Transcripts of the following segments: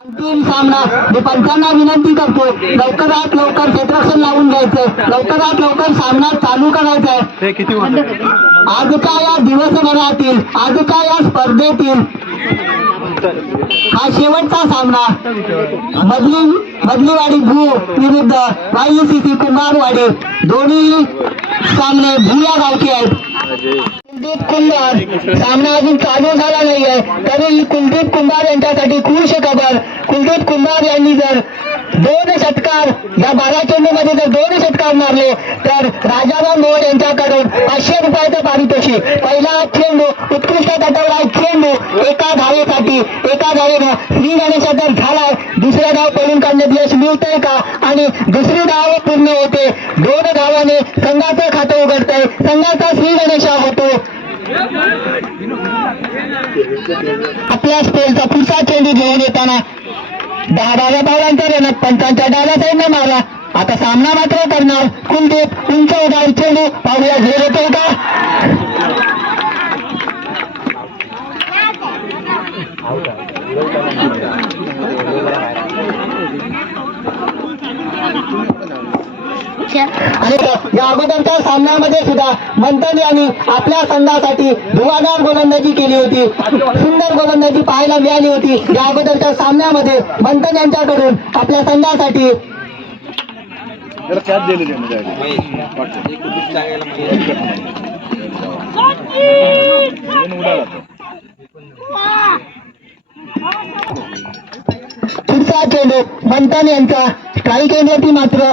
अंतिम सामना. मी पंचांना विनंती करतो लवकरात लवकर क्षेत्ररक्षण लावून घ्यायचं. लवकरात लवकर सामना चालू करायचा आहे. आजच्या या दिवसभरातील आजच्या या स्पर्धेतील हा शेवटचा सामना. मधली मधलीवाडी भू विरुद्ध वाईसीसी कुंभारवाडी दोन्ही सामने भुया गावचे आहेत. कुलदीप कुंभार. सामना अजून चालू झाला नाहीये. तरी कुलदीप कुंभार यांच्यासाठी खुश खबर. कुलदीप कुंभार यांनी जर दोन षटकार या बारा चेंडूमध्ये जर दोन षटकार मारले तर राजाराम मोहोळ यांच्याकडून पाचशे रुपयाचा पारितोषिक. पहिला चेंडू उत्कृष्ट तटवला चेंडू एका धावेसाठी एका धावेनं श्री गणेशा तर झालाय. दुसरा धाव पडून काढण्यात यश मिळतंय का? आणि दुसरी धाव पूर्ण होते. दोन धावाने संघाचं खातं उघडतंय. संघाचा श्री गणेशा होतो. आपल्या स्टेलचा पुढचा चेंडू घेऊन येताना दहा बारा पावलांचा रणक पंचांच्या डाव्या साईडनं मारला. आता सामना मात्र करणार. कुलदीप उंच उदा चेंडू पाहूया झेल होतोय का आणि या अगोदरच्या सामन्यामध्ये सुद्धा मंथन यांनी आपल्या संघासाठी धुवाधार गोलंदाजी केली होती. सुंदर गोलंदाजी पाहायला मिळाली होती. या अगोदरच्या सामन्यामध्ये मंथन यांच्याकडून आपल्या संघासाठी पुढचा चेंडू मंथन यांचा काही एंडवरती मात्र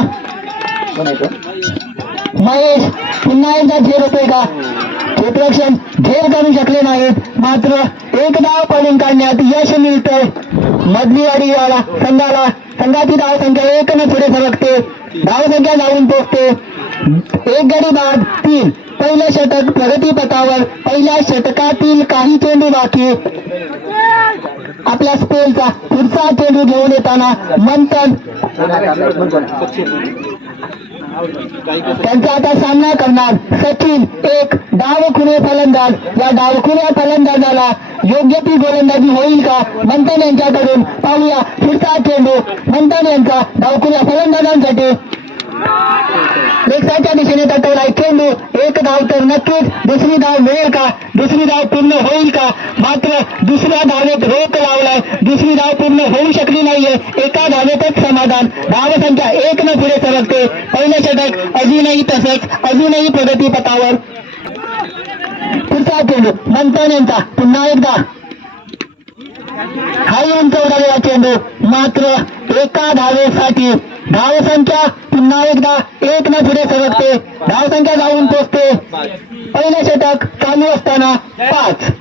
महेश पुन्हा एकदा झेल होतोय का क्षेत्ररक्षण झेल करू शकले नाहीत. मात्र एक डाव पडून काढण्यात यश मिळतंय. मधलीवाडी वाला संघाला संघाची धाव संख्या एक न पुढे सरकते. धाव संख्या जाऊन पोचते. एक गडी बाद तीन. पहिलं षटक प्रगतीपथावर पहिल्या षटकातील काही चेंडू बाकी. आपल्या स्पेलचा पुढचा चेंडू घेऊन येताना मंथन. त्यांचा आता सामना करणार सचिन एक डावखुने फलंदाज. या डावखुन्या फलंदाजाला योग्य ती गोलंदाजी होईल का? मंथन यांच्याकडून पाहूया पुढचा चेंडू. मंथन यांचा डावखुन्या फलंदाजांसाठी. लेक्साच्या दिशेने तटवलाय चेंडू एक धाव तर नक्कीच दुसरी धाव मिळेल का? दुसरी धाव पूर्ण होईल का? मात्र दुसऱ्या धावेत रोख लावलाय. दुसरी धाव पूर्ण होऊ शकली नाहीये. एका धावेतच समाधान. धावसंख्या एक न पुढे सरकते. पहिलं षटक अजूनही तसंच अजूनही प्रगती पथावर पुढचा चेंडू मंथन यांचा. पुन्हा एकदा. खाली उंच उडालेला चेंडू. मात्र एका धावेसाठी धावसंख्या पुन्हा एकदा एक न पुढे सरकते. धावसंख्या जाऊन पोचते. पहिलं षटक चालू असताना पाच.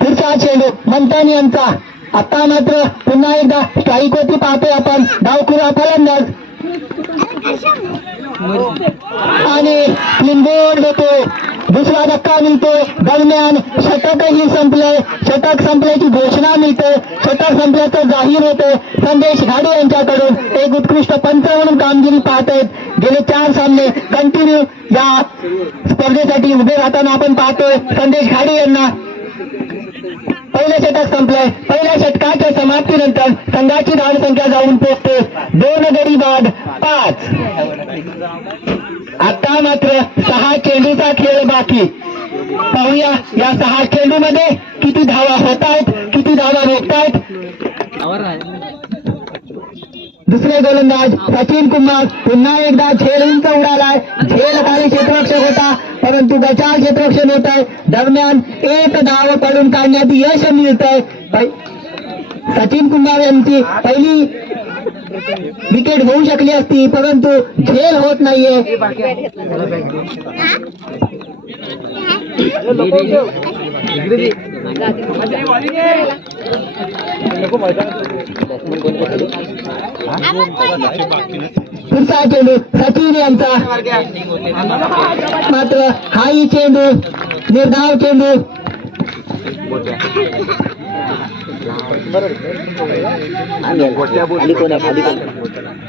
पुढचा चेंडू मंतानी यांचा. आता मात्र पुन्हा एकदा स्ट्राईक होती पाहतोय आपण. धावखुरा फलंदाज. आणि लिंबोड देतो दुसरा धक्का मिळतो दरम्यान षटकही संपलंय. षटक संपल्याची घोषणा मिळते. षटक संपल्याचं जाहीर होते. संदेश घाडे यांच्याकडून एक उत्कृष्ट पंच म्हणून कामगिरी पाहत आहेत गेले चार सामने कंटिन्यू या स्पर्धेसाठी उभे राहताना आपण पाहतोय संदेश घाडे यांना. पहिलं षटक संपलंय. पहिल्या षटकाच्या समाप्तीनंतर संघाची धाव संख्या जाऊन पोहोचते. दोन गडी बाद पाच. आता मात्र सहा चेंडूचा खेळ बाकी. पाहूया या सहा चेंडू मध्ये किती धावा होत आहेत किती धावा रोखतायत. दुसरे गोलंदाज सचिन कुमार पुन्हा एकदा झेल उंच उडालाय. झेल खाली क्षेत्ररक्षक होता परंतु बचाव क्षेत्ररक्षण होत आहे दरम्यान एक धाव पडून काढण्यात यश मिळत आहे सचिन कुमार यांची पहिली विकेट होऊ शकली असती परंतु झेल होत नाहीये. पुढचा चेंडू सचिन यांचा. मात्र हाही चेंडू निर्धाव चेंडू.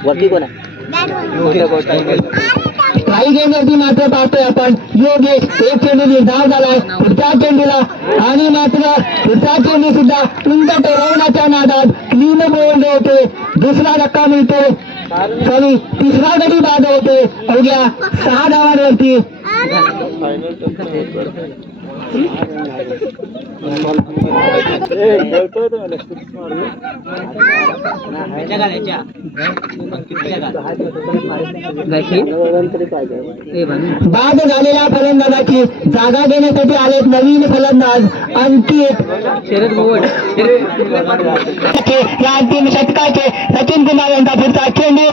वरती कोण काही गेमवरती मात्र पाहतोय आपण योगेश एक चेंडू धाव झालाय पुढच्या चेंडूला आणि मात्र पुढचा चेंडू सुद्धा उंच टोरवण्याच्या नादात क्लीन बोल्ड होते दुसरा धक्का मिळतो सॉरी तिसरा गडी बाद होते अवघ्या सहा धावांवरती बाद झालेल्या फलंदाजाची जागा घेण्यासाठी आलेत नवीन फलंदाज अंकित. षटके, या अंतिम षटकाचे सचिन कुमार यांचा पुढचा चेंडू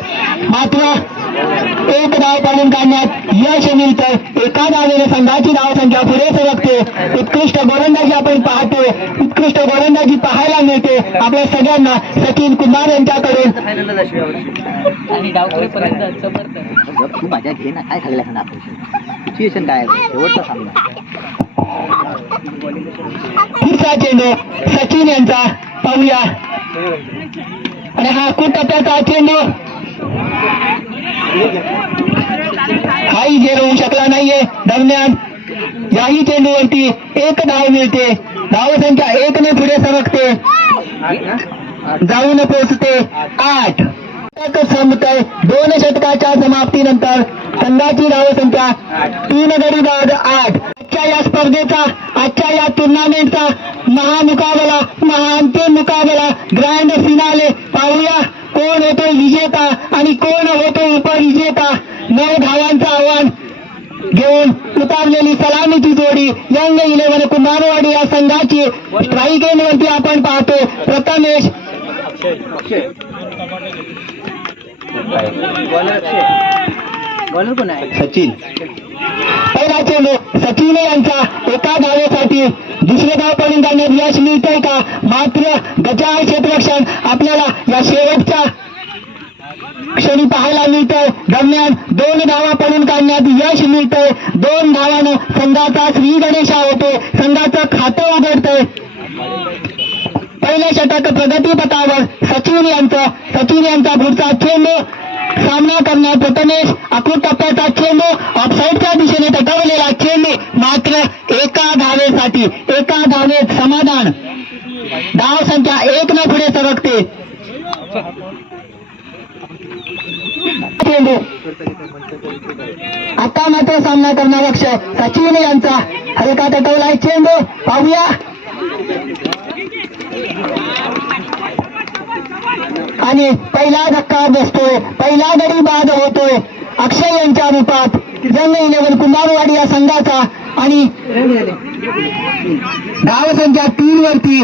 मात्र एक धाव काढून काढण्यात यश मिळतं एका धावेने संघाची धाव संख्या पुढे सरकते. उत्कृष्ट गोलंदाजी आपण पाहतोय उत्कृष्ट गोलंदाजी पाहायला मिळते. आपल्या सगळ्यांना सचिन कुमार यांच्याकडून. पुढचा चेंडू सचिन यांचा. पाहूया. आणि हा खूप टप्प्याचा चेंडू? काही झेल होऊ शकला नाहीये. दरम्यान याही चेंडूवरती एक धाव मिळते. धावसंख्या एकने पुढे सरकते. जाऊन पोचते आठ. षटक दोन षटकाच्या समाप्तीनंतर संघाची धावसंख्या तीन गडी बाद आठ. आजच्या या स्पर्धेचा आजच्या या टुर्नामेंटचा महामुकाबला महाअंतिम मुकाबला ग्रँड फिनाले पाहूया कोण होतो विजेता आणि कोण होतो उपविजेता नऊ धावांचं आव्हान घेऊन उतारलेली सलामीची जोडी यंग इलेव्हन कुंभारवाडी या संघाची स्ट्राईक वरती आपण पाहतो प्रथमेश बॉलर पण आहे सचिन पहिला सचिन यांचा एका धावेसाठी दुसरे धाव पडून जाण्यात यश मिळतंय का? मात्र गजाळ क्षेत्ररक्षण आपल्याला या शेवटच्या क्षणी पाहायला मिळतंय. दरम्यान दोन धावा पडून काढण्यात यश मिळतंय. दोन धावानं संघाचा श्री गणेशा होतोय. संघाचं खातं उघडतंय. पहिल्या षटक प्रगतीपथावर सचिन यांचं सचिन यांचा पुढचा चेंडू सामना करण्यात प्रथमेश अकूट टप्प्याचा चेंडू ऑफसाईडच्या दिशेने टकवलेला चेंडू मात्र एका धावेसाठी एका धावेत समाधान. धाव संख्या एक न पुढे सरकते. चेंडू आता मात्र सामना करणार अक्षय सचिन यांचा हलका टकवलाय चेंडू पाहूया. आणि पहिला धक्का बसतोय. पहिला गडी बाद होतोय. अक्षय यांच्या रूपात जंग इलेव्हन कुंभारवाडी या संघाचा आणि धावसंख्या तीन वरती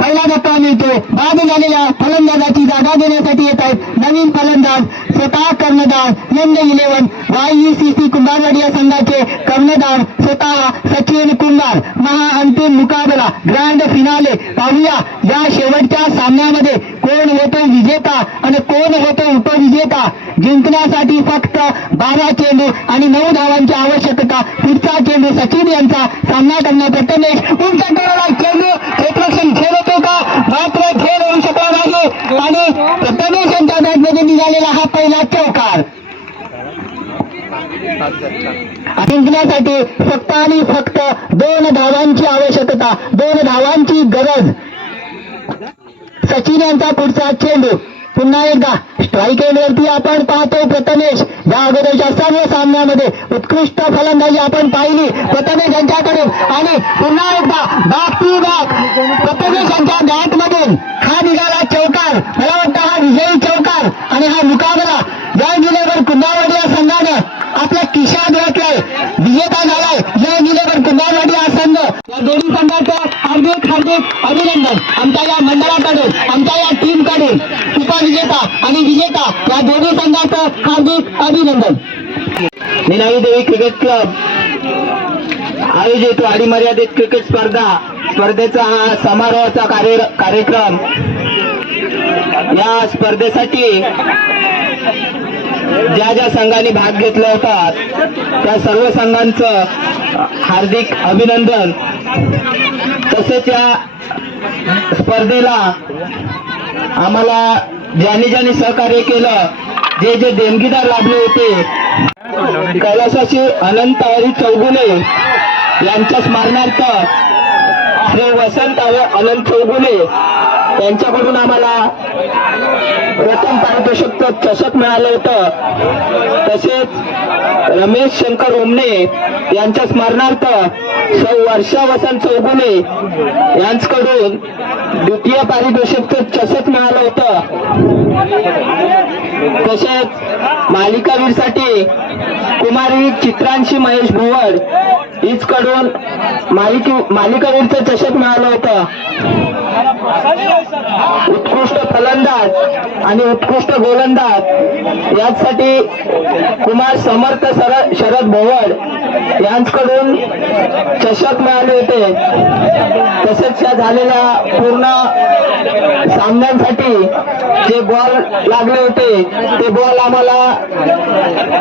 पहिला धक्का मिळतोय. बाद झालेल्या फलंदाजाची जागा देण्यासाठी येत आहेत नवीन फलंदाज स्वतः कर्णधार young eleven Y C C Kumbharwadi या संघाचे कर्णधार स्वतः सचिन कुंभार. महाअंतिम मुकाबला ग्रँड फिनाले पाहूया या शेवटच्या सामन्यामध्ये कोण होतो विजेता आणि कोण होतो उपविजेता? जिंकण्यासाठी फक्त बारा चेंडू आणि नऊ धावांची आवश्यकता. पुढचा चेंडू सचिन यांचा. सामना करणार प्रथमेश उंच करायला चेंडू. क्षेत्ररक्षण खेळ होतो का? मात्र खेळ होऊ शकला नाही. आणि प्रथमेश यांच्या बॅटमध्ये निघालेला हा पहिला चौकार. जिंकण्यासाठी फक्त आणि फक्त दोन धावांची आवश्यकता दोन धावांची गरज. सचिन यांचा पुढचा चेंडू. पुन्हा एकदा स्ट्राईक एंडवरती आपण पाहतो प्रथमेश. या अगोदरच्या सर्व सामन्यामध्ये उत्कृष्ट फलंदाजी आपण पाहिली. प्रथमेश यांच्याकडून आणि पुन्हा एकदा बॅक टू बॅक प्रथमेश यांच्या बॅट मधून हा निघाला चौकार. मला वाटतं हा विजयी चौकार. आणि हा मुकाबला या जिल्ह्यावर कुंभारवाडी या संघानं आपल्या किशा घातलाय. विजेता झालाय जय जिल्ह्यावर कुंभारवाडी हा संघ या दोन्ही संघाचं हार्दिक हार्दिक अभिनंदन. आमच्या या मंडळाकडून आमच्या या टीमकडे उपविजेता आणि विजेता या दोन्ही संघाचं हार्दिक अभिनंदन. निनावी देवी क्रिकेट क्लब आयोजित वाडी मर्यादित क्रिकेट स्पर्धा स्पर्धेचा हा समारोहाचा कार्य कार्यक्रम. या स्पर्धेसाठी ज्या ज्या संघांनी भाग घेतला होता त्या सर्व संघांचं हार्दिक अभिनंदन. तसेच या स्पर्धेला आम्हाला ज्यांनी ज्यांनी सहकार्य केलं जे जे देणगीदार लाभले होते कैलासाची अनंत हरी चौगुले यांच्या स्मरणार्थ श्री वसंत अनंत चौगुले यांच्याकडून आम्हाला प्रथम पारितोषिक चषक मिळालं होतं. तसेच रमेश शंकर ओमने यांच्या स्मरणार्थ सौ वर्षा वसंत चौगुले यांच्याकडून द्वितीय पारितोषिक चषक मिळालं होतं. तसेच मालिकावीरसाठी कुमारी चित्रांशी महेश भुवड हीचकडून मालिकी मालिकावीरचं चषक मिळालं होतं. उत्कृष्ट फलंदाज आणि उत्कृष्ट गोलंदाज. यासाठी कुमार समर्थ सर शरद भोवड यांच्याकडून चषक मिळाले होते. तसेच या झालेल्या पूर्ण सामन्यांसाठी जे बॉल लागले होते ते बॉल आम्हाला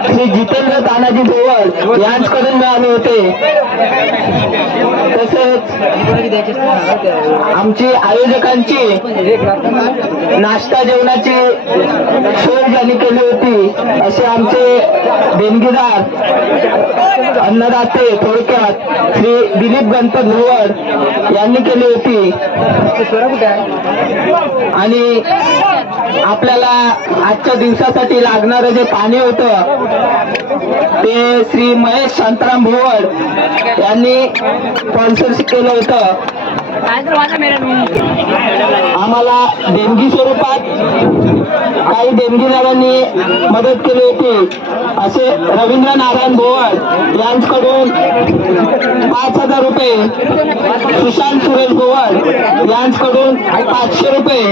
श्री जितेंद्र तानाजी भोवड यांच्याकडून मिळाले होते. तसेच आमची आयोजकांची नाश्ता जेवणाची सोय झाली केली होती असे आमचे देणगीदार अन्नदाते थोडक्यात श्री दिलीप गणपत भोवड यांनी केली होती. आणि आपल्याला आजच्या दिवसासाठी लागणारं जे पाणी होतं ते श्री महेश शांताराम भोवड यांनी स्पॉन्सरशिप केलं होतं. आम्हाला देणगी स्वरूपात काही देणगीदारांनी मदत केली होती. असे रवींद्र नारायण भोवळ यांच्याकडून पाच हजार रुपये सुशांत सुरेश भोवळ यांच्याकडून पाचशे रुपये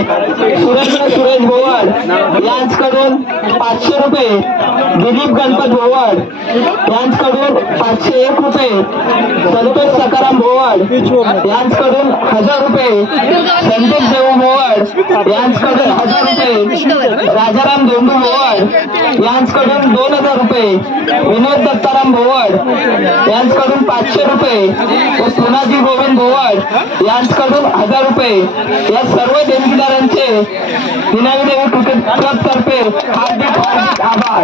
सुरेंद्र सुरेश भोवळ यांच्याकडून पाचशे रुपये दिलीप गणपत भोवळ यांच्याकडून पाचशे एक रुपये संतोष सकाराम भोवळ यांच्याकडून हजार रुपये. संदीप देऊ भोवड यांच्याकडून हजार रुपये. राजाराम धोंडू भोवड यांच्याकडून दोन हजार रुपये. विनोद दत्ताराम भोवड यांच्याकडून पाचशे रुपये. व सोनाजी गोविंद भोवड यांच्याकडून हजार रुपये. या सर्व देणगीदारांचे विनायक देवी क्रिकेट क्लब तर्फे हार्दिक हार्दिक आभार.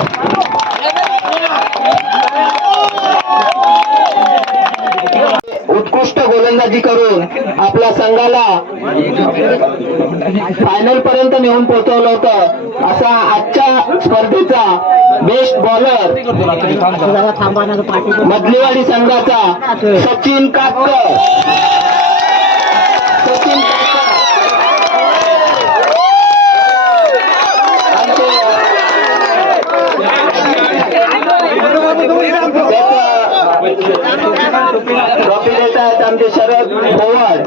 उत्कृष्ट गोलंदाजी करून आपल्या संघाला फायनल पर्यंत नेऊन पोहोचवलं होतं. असा आजच्या स्पर्धेचा बेस्ट बॉलर मधलीवाडी संघाचा सचिन कातकर सचिन आमचे शरद पवार.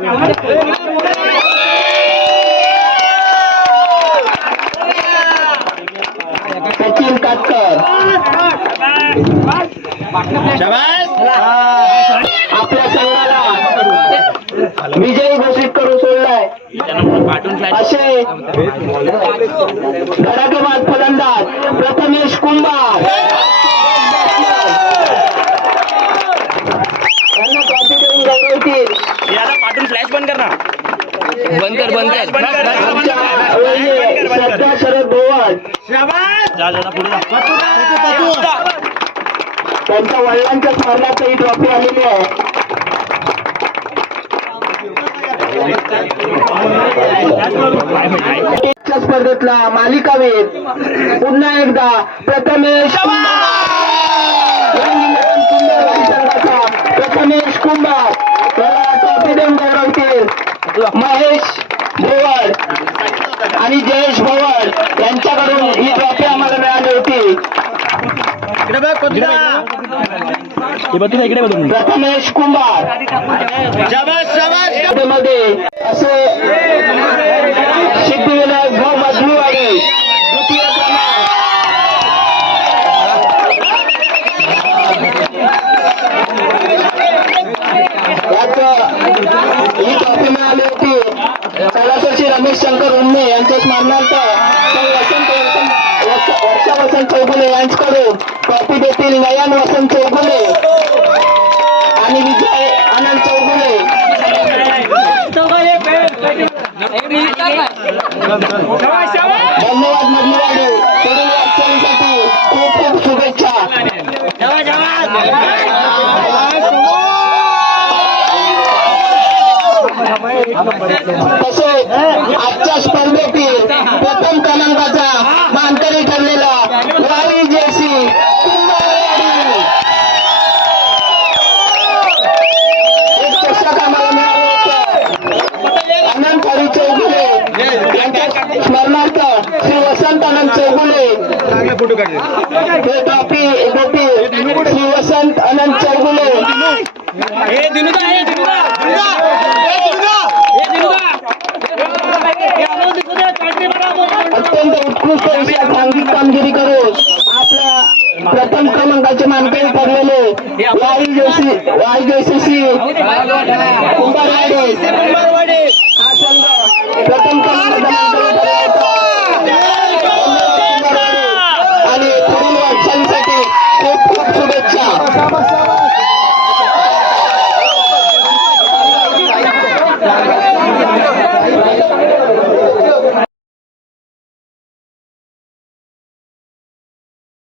सचिन आपल्या संघाला विजयी घोषित करून सोडलाय. असे धडाकेबाज फलंदाज प्रथमेश कुंभार त्यांना ट्रॉफी देऊन गौरवतील याला पाठवून फ्लॅश बंद कर ना बंद कर बंद कर श्रद्धा शरद भोवड जा जा पुढे जा त्यांच्या वडिलांच्या स्मरणार्थ ही ट्रॉफी आलेली आहे स्पर्धेतला मालिकावीर पुन्हा एकदा प्रथमेश संघाचा प्रथमेश कुंभार त्याला ट्रॉफी देऊन गौरवतील महेश भोवड आणि जयेश भोवड यांच्याकडून ही ट्रॉफी आम्हाला मिळाली होती हे बघ तुला इकडे बघून प्रथमेश कुंभारमध्ये असे सिद्धिविनायक भाऊ मधलूवाडी द्वितीय क्रमांक यात ही ट्रॉफी मिळाली होती कैलासाची रमेश शंकर उन्ने यांच्या स्मरणार्थ सौ वसंत वसंत- वस- वर्षा वसंत चौगुले यांच्याकडून ट्रॉफी देतील नयन वसंत चौगुले आणि विजय आनंद चौगुले. धन्यवाद मधलवाडे तसेच आजच्या स्पर्धेतील प्रथम क्रमांकाचा मानकरी ठरलेला అనుకున్న పనులను వాయిల్ చేసి వాయిల్ చేసేసి కుంభారాడి గతంతో